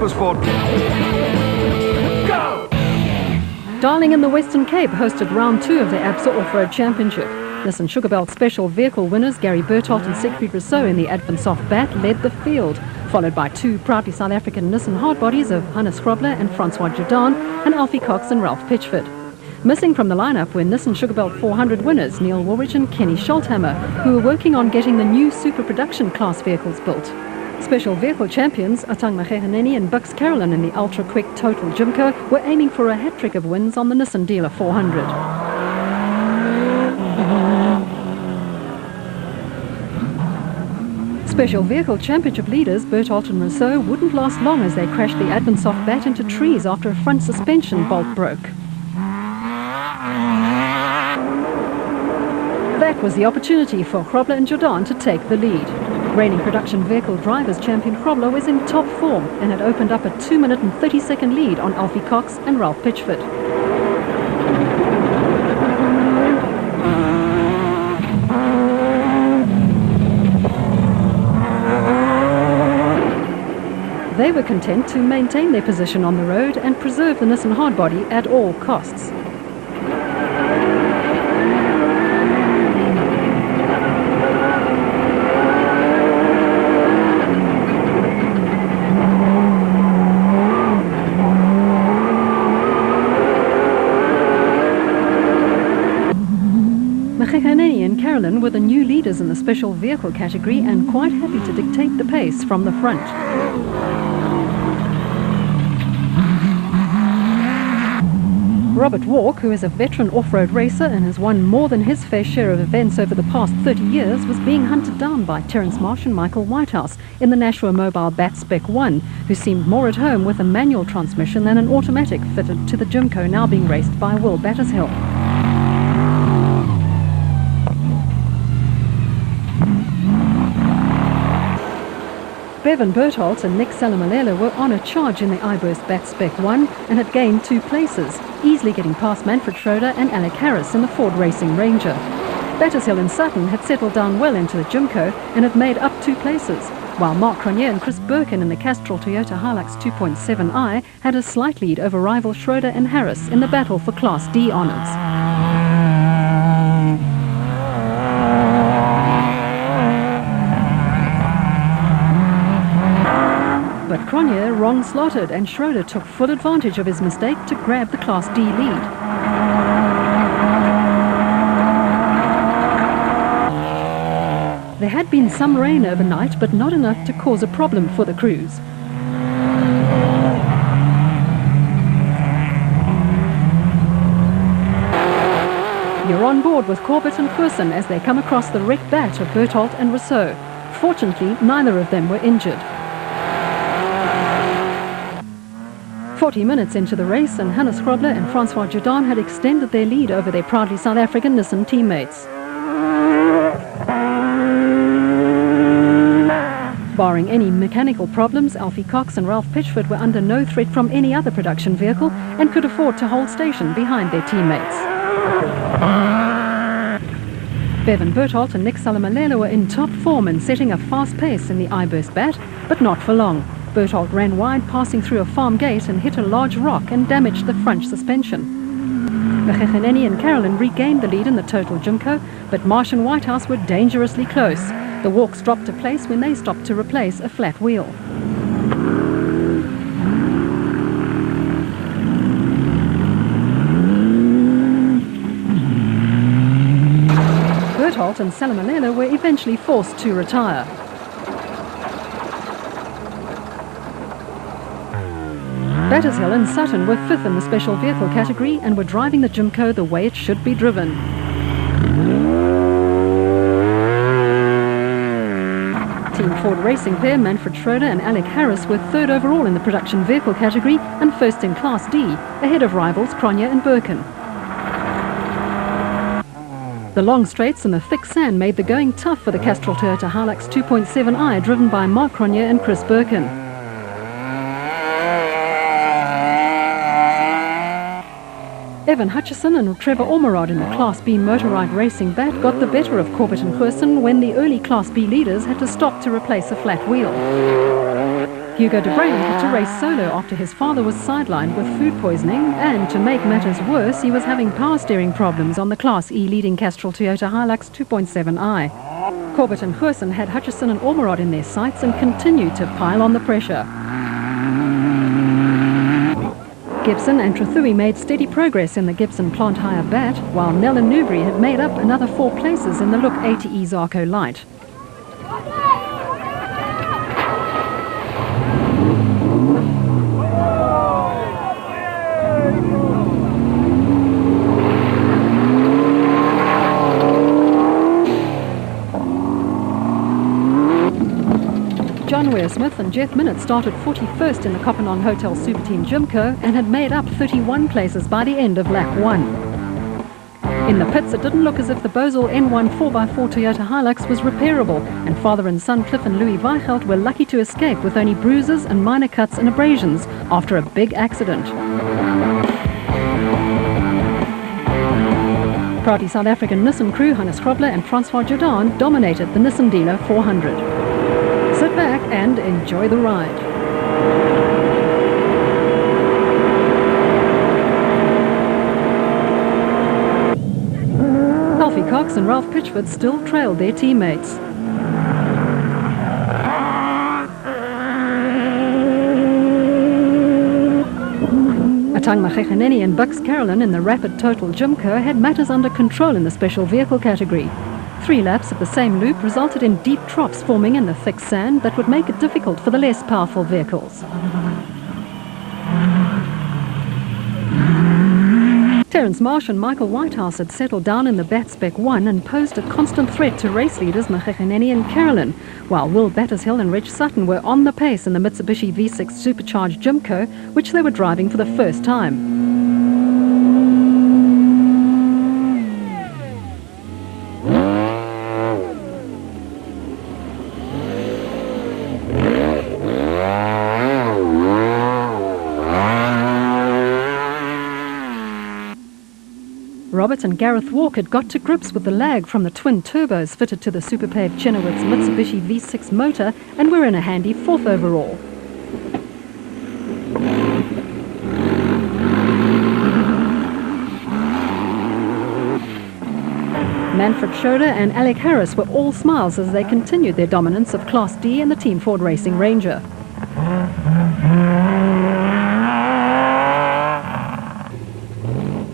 Supersport. Go! Darling in the Western Cape hosted round 2 of the ABSA Off-Road Championship. Nissan Sugarbelt Special Vehicle winners Gary Bertholdt and Siegfried Rousseau in the Advent Soft Bat led the field, followed by 2 proudly South African Nissan hardbodies of Hannes Grobler and Francois Jordan and Alfie Cox and Ralph Pitchford. Missing from the lineup were Nissan Sugarbelt 400 winners Neil Woolrich and Kenny Scholthammer, who were working on getting the new super production class vehicles built. Special vehicle champions Atang Magehaneni and Bux Carolyn in the ultra-quick Total Jimco were aiming for a hat-trick of wins on the Nissan Dealer 400. Special Vehicle Championship leaders Bertholdt and Rousseau wouldn't last long as they crashed the Advent Soft Bat into trees after a front suspension bolt broke. That was the opportunity for Grobler and Jordan to take the lead. Reigning production vehicle drivers champion Grobler was in top form and had opened up a 2-minute and 30-second lead on Alfie Cox and Ralph Pitchford. They were content to maintain their position on the road and preserve the Nissan hardbody at all costs. Magehaneni and Carolyn were the new leaders in the special vehicle category and quite happy to dictate the pace from the front. Robert Walk, who is a veteran off-road racer and has won more than his fair share of events over the past 30 years, was being hunted down by Terence Marsh and Michael Whitehouse in the Nashua Mobile Bat Spec 1, who seemed more at home with a manual transmission than an automatic fitted to the Jimco now being raced by Will Battershill. Bevan Bertholdt and Nick Salamalela were on a charge in the iBurst Bat Spec 1 and had gained 2 places, easily getting past Manfred Schroeder and Alec Harris in the Ford Racing Ranger. Battershill and Sutton had settled down well into the Jimco and had made up 2 places, while Mark Cronier and Chris Birkin in the Castrol Toyota Hilux 2.7i had a slight lead over rival Schroeder and Harris in the battle for Class D honours. But Cronier wrong-slotted and Schroeder took full advantage of his mistake to grab the Class D lead. There had been some rain overnight, but not enough to cause a problem for the crews. You're on board with Corbett and Curson as they come across the wrecked bat of Bertholdt and Rousseau. Fortunately, neither of them were injured. 40 minutes into the race, and Hannes Grobler and Francois Jordan had extended their lead over their proudly South African Nissan teammates. Barring any mechanical problems, Alfie Cox and Ralph Pitchford were under no threat from any other production vehicle and could afford to hold station behind their teammates. Bevan Bertholdt and Nick Salamalela were in top form and setting a fast pace in the iBurst Bat, but not for long. Bertholdt ran wide, passing through a farm gate and hit a large rock and damaged the front suspension. Magehaneni and Carolyn regained the lead in the Total Jimco, but Marsh and Whitehouse were dangerously close. The Walks dropped a place when they stopped to replace a flat wheel. Bertholdt and Salamalela were eventually forced to retire. Battershill and Sutton were 5th in the special vehicle category and were driving the Jimco the way it should be driven. Team Ford Racing pair Manfred Schroeder and Alec Harris were 3rd overall in the production vehicle category and 1st in Class D, ahead of rivals Cronier and Birkin. The long straights and the thick sand made the going tough for the Castrol Toyota Hilux 2.7i driven by Mark Cronier and Chris Birkin. Evan Hutchison and Trevor Ormerod in the Class B Motorride Racing Bat got the better of Corbett and Curson when the early Class B leaders had to stop to replace a flat wheel. Hugo de Bruyn had to race solo after his father was sidelined with food poisoning, and to make matters worse, he was having power steering problems on the Class E leading Castrol Toyota Hilux 2.7i. Corbett and Goosen had Hutchison and Ormerod in their sights and continued to pile on the pressure. Gibson and Trethewey made steady progress in the Gibson plant hire bat, while Nell and Newbury had made up another 4 places in the Look ATE Zarco Light. John Ware-Smith and Jeff Minnett started 41st in the Coppanon Hotel Super Team Jimco and had made up 31 places by the end of lap 1. In the pits, it didn't look as if the Bosel N1 4x4 Toyota Hilux was repairable, and father and son Cliff and Louis Weichelt were lucky to escape with only bruises and minor cuts and abrasions after a big accident. Proudly South African Nissan crew Hannes Krobler and Francois Jordan dominated the Nissan Dealer 400. Sit back and enjoy the ride. Alfie Cox and Ralph Pitchford still trailed their teammates. Atang Magegheneni and Bucks Carolyn in the Rapid Total Jimco had matters under control in the special vehicle category. 3 laps of the same loop resulted in deep troughs forming in the thick sand that would make it difficult for the less powerful vehicles. Terence Marsh and Michael Whitehouse had settled down in the Bat Spec 1 and posed a constant threat to race leaders Magegheneni and Carolyn, while Will Battershill and Reg Sutton were on the pace in the Mitsubishi V6 Supercharged Jimco, which they were driving for the first time. Robert and Gareth Walk had got to grips with the lag from the twin turbos fitted to the Superpave Chenoweth's Mitsubishi V6 motor and were in a handy 4th overall. Manfred Schroeder and Alec Harris were all smiles as they continued their dominance of Class D and the Team Ford Racing Ranger.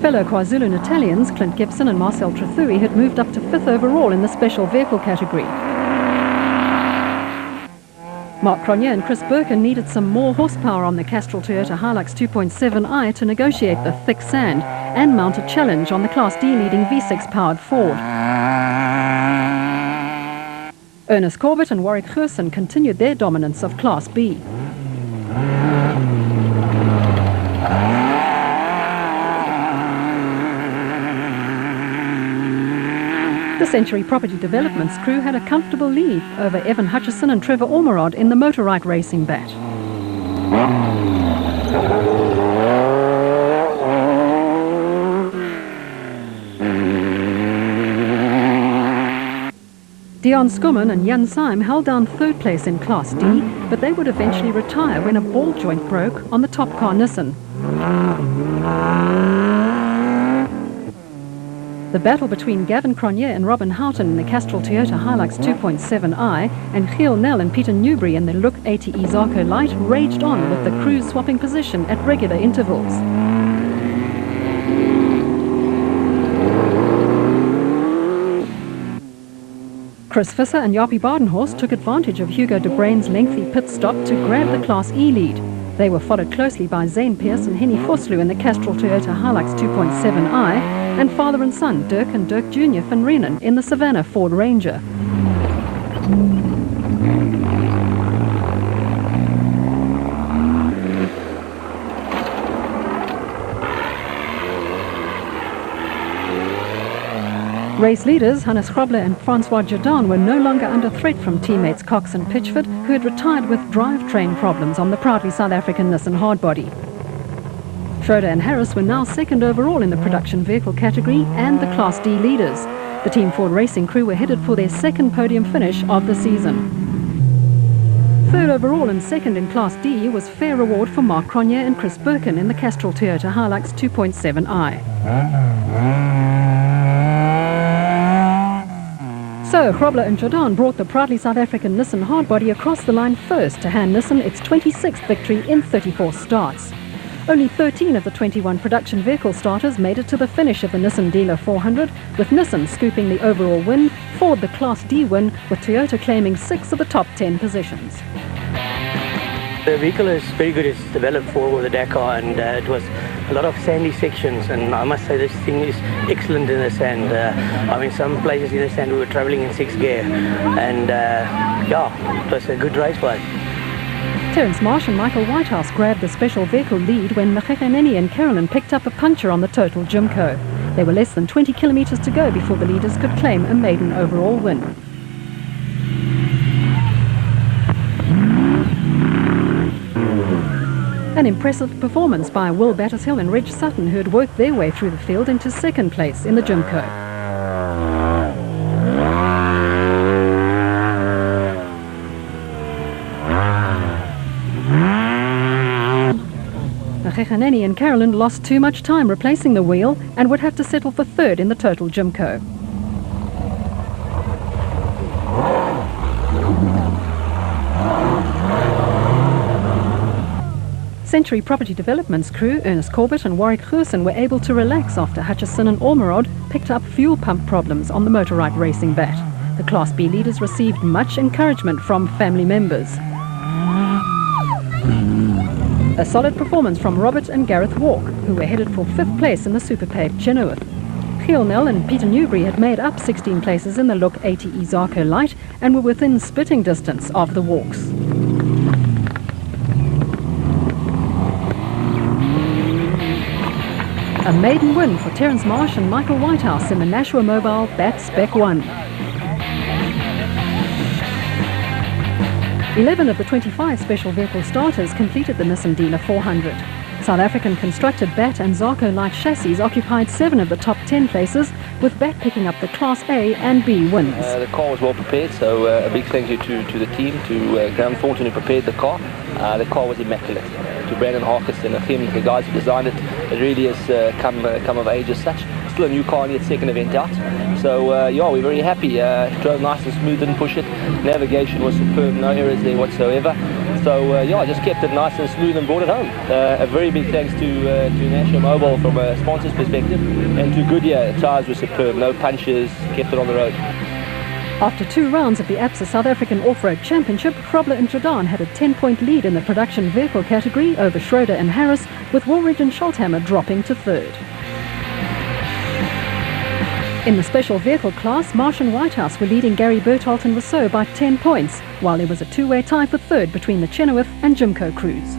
Fellow KwaZulu-Natalians Clint Gibson and Marcel Trethewey had moved up to 5th overall in the special vehicle category. Mark Cronje and Chris Birkin needed some more horsepower on the Castrol Toyota Hilux 2.7i to negotiate the thick sand and mount a challenge on the Class D leading V6 powered Ford. Ernest Corbett and Warwick Goosen continued their dominance of Class B. The Century Property Developments crew had a comfortable lead over Evan Hutchison and Trevor Ormerod in the Motorite Racing bat. Dion Skumman and Jan Syme held down 3rd place in Class D, but they would eventually retire when a ball joint broke on the top car Nissan. The battle between Gavin Cronje and Robin Houghton in the Castrol Toyota Hilux 2.7i and Giel Nel and Peter Newbury in the Look ATE Zarco Light raged on, with the crews swapping position at regular intervals. Chris Visser and Jaapie Badenhorst took advantage of Hugo de Bruyn's lengthy pit stop to grab the Class E lead. They were followed closely by Zane Pierce and Henny Vosloo in the Castrol Toyota Hilux 2.7i, and father and son Dirk and Dirk Jr. van Reenen in the Savannah Ford Ranger. Race leaders Hannes Krobler and Francois Jordan were no longer under threat from teammates Cox and Pitchford, who had retired with drivetrain problems on the proudly South African Nissan hardbody. Schroeder and Harris were now 2nd overall in the production vehicle category and the Class D leaders. The Team Ford Racing crew were headed for their 2nd podium finish of the season. Third overall and second in Class D was fair reward for Mark Cronje and Chris Birkin in the Castrol Toyota Hilux 2.7i. So, Grobler and Jordan brought the proudly South African Nissan hardbody across the line first to hand Nissan its 26th victory in 34 starts. Only 13 of the 21 production vehicle starters made it to the finish of the Nissan Dealer 400, with Nissan scooping the overall win, Ford the Class D win, with Toyota claiming 6 of the top 10 positions. The vehicle is very good. It's developed for the Dakar, and it was a lot of sandy sections, and I must say this thing is excellent in the sand. I mean, some places in the sand we were traveling in 6th gear, and yeah, it was a good race for us. Terence Marsh and Michael Whitehouse grabbed the special vehicle lead when Midseason and Carolyn picked up a puncture on the total Jimco. There were less than 20 kilometres to go before the leaders could claim a maiden overall win. An impressive performance by Will Battershill and Reg Sutton, who had worked their way through the field into second place in the Jimco. Midseason and Carolyn lost too much time replacing the wheel and would have to settle for third in the total Jimco. Century Property Development's crew, Ernest Corbett and Warwick Gerson, were able to relax after Hutchison and Ormerod picked up fuel pump problems on the Motorride Racing bat. The Class B leaders received much encouragement from family members. A solid performance from Robert and Gareth Walk, who were headed for 5th place in the Superpaid Chenoweth. Giel Nel and Peter Newbury had made up 16 places in the Look ATE Zarko Light and were within spitting distance of the Walks. A maiden win for Terence Marsh and Michael Whitehouse in the Nashua Mobile Bat Spec 1. 11 of the 25 special vehicle starters completed the Nissan Dealer 400. South African constructed BAT and Zarko Light chassis occupied 7 of the top 10 places, with BAT picking up the Class A and B wins. The car was well prepared, so a big thank you to the team, to Graham Thornton who prepared the car. The car was immaculate. To Brandon Harkis and Achim, the guys who designed it, it really has come of age as such. Still a new car in its second event out. So yeah, we're very happy. Drove nice and smooth, didn't push it. Navigation was superb, no errors there whatsoever. So yeah, I just kept it nice and smooth and brought it home. A very big thanks to Nashua Mobile from a sponsor's perspective, and to Goodyear. Tyres were superb, no punches, kept it on the road. After 2 rounds of the ABSA South African Off-Road Championship, Grobler and Jordan had a 10-point lead in the production vehicle category over Schroeder and Harris, with Woolridge and Scholthammer dropping to 3rd. In the special vehicle class, Marsh and Whitehouse were leading Gary Berthold and Rousseau by 10 points, while there was a 2-way tie for 3rd between the Chenoweth and Jimco crews.